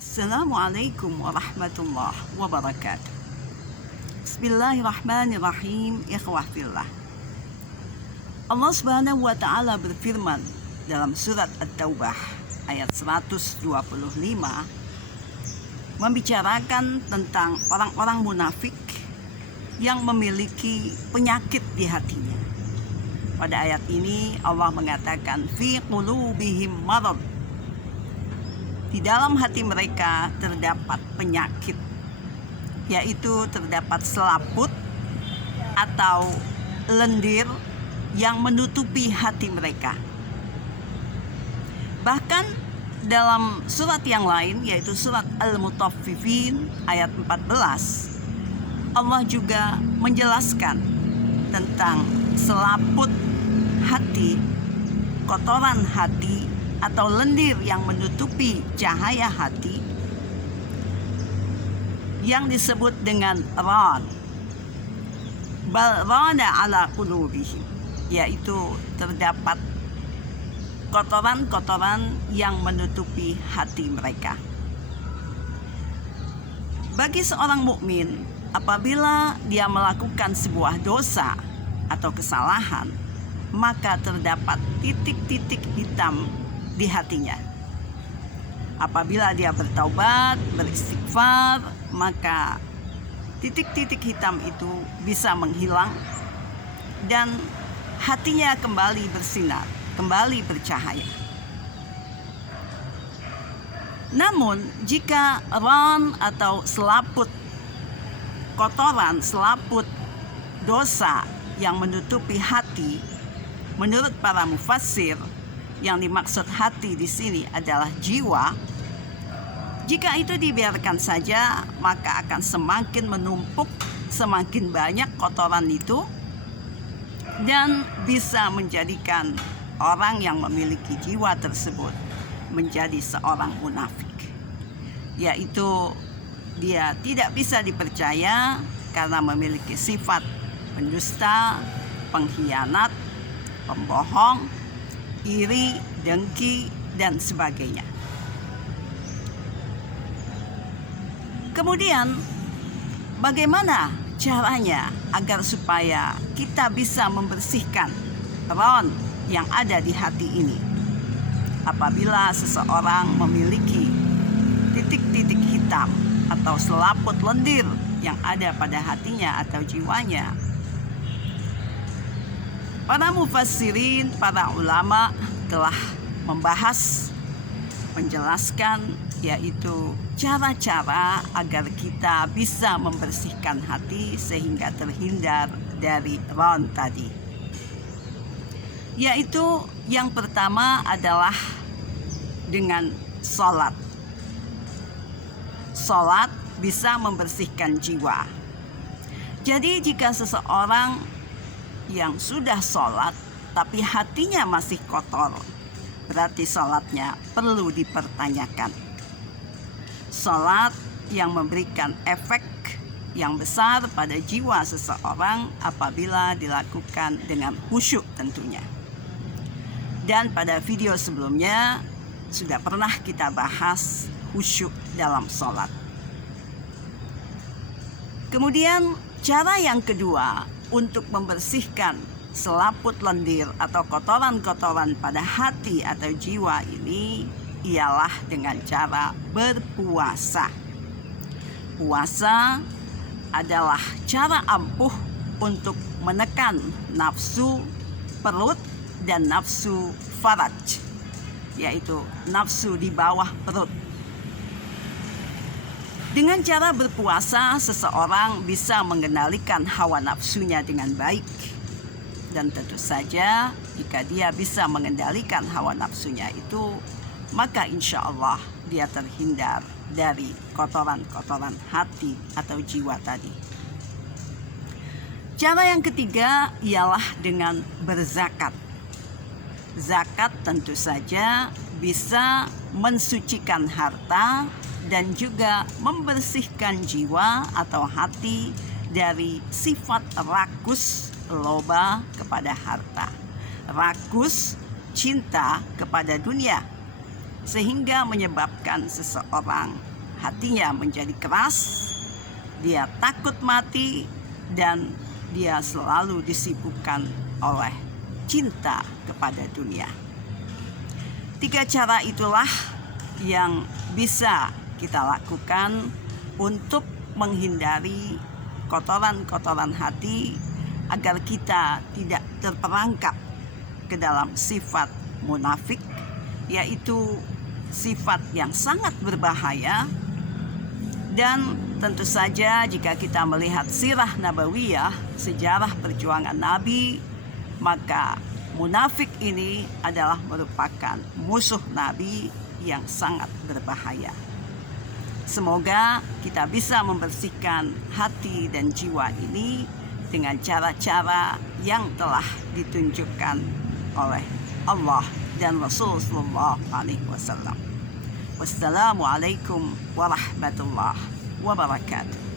Assalamualaikum warahmatullahi wabarakatuh. Bismillahirrahmanirrahim. Ikhwah fillah. Allah Subhanahu wa taala berfirman dalam surat At-Taubah ayat 125 membicarakan tentang orang-orang munafik yang memiliki penyakit di hatinya. Pada ayat ini Allah mengatakan fi qulubihim marad. Di dalam hati mereka terdapat penyakit, yaitu terdapat selaput atau lendir yang menutupi hati mereka. Bahkan dalam surat yang lain, yaitu surat Al-Mutaffifin ayat 14, Allah juga menjelaskan tentang selaput hati, kotoran hati, atau lendir yang menutupi cahaya hati yang disebut dengan ran. Bal rana ala qulubihim, yaitu terdapat kotoran-kotoran yang menutupi hati mereka. Bagi seorang mukmin, apabila dia melakukan sebuah dosa atau kesalahan, maka terdapat titik-titik hitam di hatinya. Apabila dia bertaubat, beristighfar, maka titik-titik hitam itu bisa menghilang dan hatinya kembali bersinar, kembali bercahaya. Namun jika ran atau selaput kotoran, selaput dosa yang menutupi hati, menurut para mufassir, yang dimaksud hati di sini adalah jiwa. Jika itu dibiarkan saja, maka akan semakin menumpuk, semakin banyak kotoran itu, dan bisa menjadikan orang yang memiliki jiwa tersebut menjadi seorang munafik, yaitu dia tidak bisa dipercaya karena memiliki sifat pendusta, pengkhianat, pembohong, iri, dengki, dan sebagainya. Kemudian, bagaimana caranya agar supaya kita bisa membersihkan ron yang ada di hati ini? Apabila seseorang memiliki titik-titik hitam atau selaput lendir yang ada pada hatinya atau jiwanya, para mufassirin, para ulama telah membahas, menjelaskan, yaitu cara-cara agar kita bisa membersihkan hati sehingga terhindar dari ron tadi. Yaitu yang pertama adalah dengan sholat. Sholat bisa membersihkan jiwa. Jadi jika seseorang yang sudah sholat tapi hatinya masih kotor, berarti sholatnya perlu dipertanyakan. Sholat yang memberikan efek yang besar pada jiwa seseorang apabila dilakukan dengan khusyuk tentunya. Dan pada video sebelumnya sudah pernah kita bahas khusyuk dalam sholat. Kemudian cara yang kedua untuk membersihkan selaput lendir atau kotoran-kotoran pada hati atau jiwa ini ialah dengan cara berpuasa. Puasa adalah cara ampuh untuk menekan nafsu perut dan nafsu faraj, yaitu nafsu di bawah perut. Dengan cara berpuasa, seseorang bisa mengendalikan hawa nafsunya dengan baik. Dan tentu saja, jika dia bisa mengendalikan hawa nafsunya itu, maka insya Allah dia terhindar dari kotoran-kotoran hati atau jiwa tadi. Cara yang ketiga ialah dengan berzakat. Zakat tentu saja bisa mensucikan harta dan juga membersihkan jiwa atau hati dari sifat rakus, loba kepada harta, rakus, cinta kepada dunia, sehingga menyebabkan seseorang hatinya menjadi keras, dia takut mati, dan dia selalu disibukkan oleh cinta kepada dunia. 3 cara itulah yang bisa kita lakukan untuk menghindari kotoran-kotoran hati agar kita tidak terperangkap ke dalam sifat munafik, yaitu sifat yang sangat berbahaya. Dan tentu saja jika kita melihat sirah nabawiyah, sejarah perjuangan Nabi, maka munafik ini adalah merupakan musuh Nabi yang sangat berbahaya. Semoga kita bisa membersihkan hati dan jiwa ini dengan cara-cara yang telah ditunjukkan oleh Allah dan Rasul sallallahu alaihi wasallam. Wassalamualaikum warahmatullahi wabarakatuh.